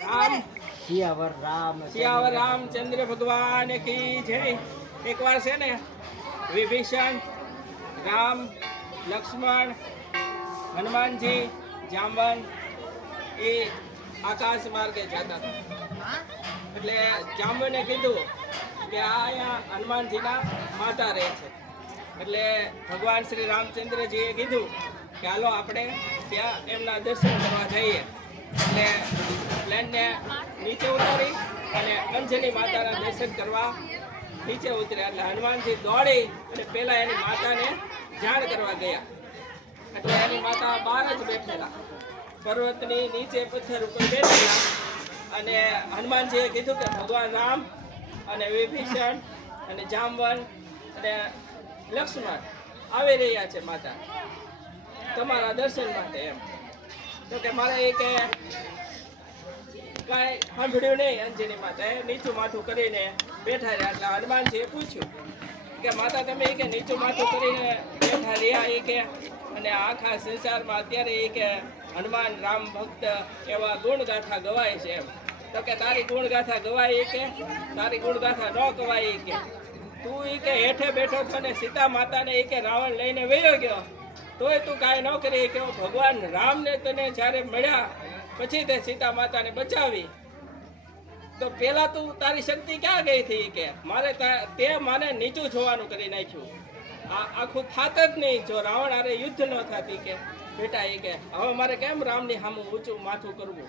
રામ સિયાવર રામચંદ્ર ભગવાન કી જય। એકવાર છે ને વિભીષણ, રામ, લક્ષ્મણ, હનુમાનજી, જાંબન એ આકાશ માર્ગે જતા હતા। એટલે જાંબને કીધું કે આ અહીંયા હનુમાનજીના માતા રહે છે। એટલે ભગવાન શ્રી રામચંદ્રજીએ કીધું કે હાલો આપણે ત્યાં એમના દર્શન કરવા જઈએ। એટલે પ્લેનને નીચે ઉતારી અને અંજની માતાના દર્શન કરવા નીચે ઉતર્યા। એટલે હનુમાનજી દોડી અને પહેલા એની માતાને જાણ કરવા ગયા। એટલે એની માતા બહાર જ બેઠેલા, પર્વતની નીચે પથ્થર ઉપર બેઠેલા। અને હનુમાનજીએ કીધું કે ભગવાન રામ અને વિભીષણ અને જાંબન અને લક્ષ્મણ આવી રહ્યા છે માતા તમારા દર્શન માટે એમ। તો કે મારે એ કે કાંઈ સાંભળ્યું નહીં। અંજની માતાએ નીચું માથું કરીને બેઠા રહ્યા। એટલે હનુમાનજીએ પૂછ્યું કે માતા તમે એ કે નીચું માથું કરીને બેઠા રહ્યા એ કે અને આખા સંસારમાં અત્યારે એ કે હનુમાન રામ ભક્ત એવા ગુણગાથા ગવાય છે એમ। તો કે તારી ગુણગાથા ગવાય એ કે તારી ગુણગાથા ન ગવાય એ કે તું એ કે હેઠે બેઠો છો ને સીતા માતાને એ કે રાવણ લઈને વયો ગયો તોય તું કાંઈ ન કરી કે ભગવાન રામને તને જ્યારે મળ્યા પછી તે સીતા માતાને બચાવી તો પેલા તું તારી શક્તિ ક્યાં ગઈ હતી કે મારે તે માને નીચું જોવાનું કરી નાખ્યું। આ આખું થાત જ નહીં જો રાવણ આરે યુદ્ધ ન થતી કે બેટા એ કે હવે મારે કેમ રામની સામું ઊંચું માથું કરવું।